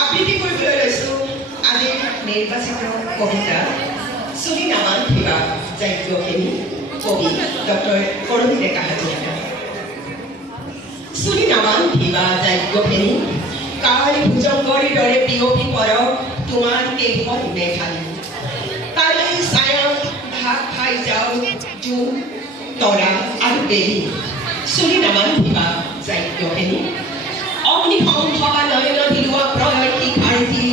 আবৃত্তি কৰিবলৈ লৈছোঁ আজি নিৰ্বাচিত কবিতা চুলি নামান কিবা যাজ্ঞসেনী কবি ডক্টৰ কৰবী ডেকা হাজৰিকা। চুলি নামান কিবা যাজ্ঞসেনী কালি ভুজংগৰ দৰে বিয়পি পৰক তোমাৰ কেইখন মেঘালী। কালি ছায়াত ভাত খাই যাওঁ জোন তৰা আৰু বেলি। চুলি নামান কিবা যাজ্ঞসেনী অগ্নিসংঘ নয়ন বিলোৱা প্ৰলয় শিখাৰ্থী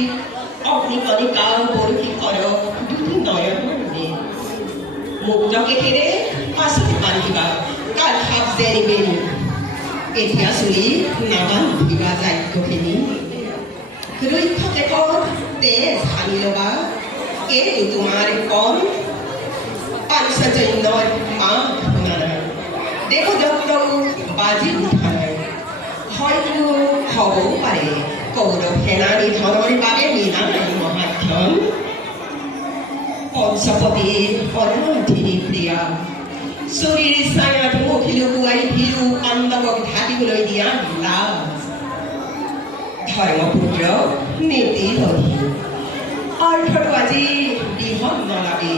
অগ্নিকণিকা বৰশী কৰক দুটি নয়ন মুক্ত কেকেৰে পাছত বান্ধিবা কাল সাপ যেনি বেনি। এতিয়া চুলি নামান কিবা যাজ্ঞসেনী ৰক্ষ দেশৰ তেজ সানি ল'বা এইটো তোমাৰ কম পাঞ্চজন্যৰ মাত শুনা নাই দেৱদত্তও বাজি উঠা নাই। হয়তো হ'বও পাৰে কৌৰৱ সেনা নিধনৰ বাবে মীনাই মহাক্ষণ পঞ্চপতিৰ অনধিনী প্ৰিয়া চুৰিৰ ছায়াত মুখি লুকুৱাই ভীৰু পাণ্ডৱক ঢাকিবলৈ দিয়া লাজ। ধৰ্মপুত্ৰ নীতিৰ অধীন অৰ্থটো আজি বৃহৎ নলাবী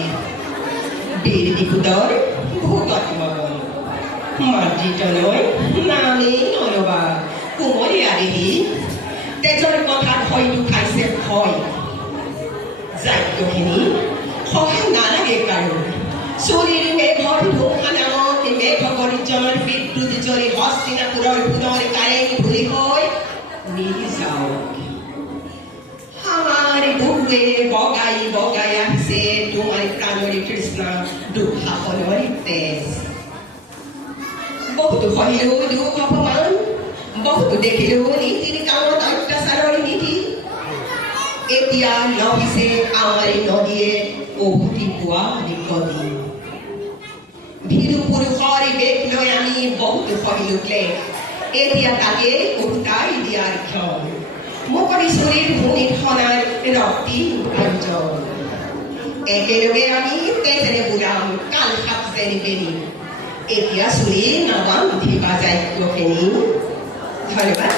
বীৰ বিকুদৰ ভোগত মগন মাৰ্জিত নৈ নামেই নলবা কোমলীয়া দেহি তেজৰ কথাত হয়তো খাইছে ভয়। যাজ্ঞসেনী সহায় নালাগে কাৰো চুৰিৰ মেঘৰ ধুমুহা নামত মেঘ গৰ্জনৰ বিদ্যুৎ জৰি হস্তিনাপুৰৰ পুনৰ কাৰেং ঘূৰি হৈ মিলি যাওক। আমাৰ বুকুৱে বগাই বগাই আহিছে তোমাৰ প্ৰাণৰী কৃষ্ণ দুঃশাসনৰ তেজ। বহুতো সহিলো দুখ অপমান বহুতো দেখিলো নীতিৰ কামত অত্যাচাৰৰ নীতি। এতিয়া লভিছে আমাৰ নদীয়ে উভতি পোৱা গতি। ভীৰু পুৰুষৰ বেগ লৈ আমি বহুতো সহিলো ক্লেশ এতিয়া তাকে উভতাই দিয়াৰ ক্ষণ। মুকলি চুৰিৰ ভূমিত সনাৰ ৰক্তি অঞ্চল একেলগে আমি তেজেৰে বুঢ়াম কাল সাপ যেনি বেনি। এতিয়া চুলি নামান উঠিবা যাজ্ঞসেনী। ধন্যবাদ।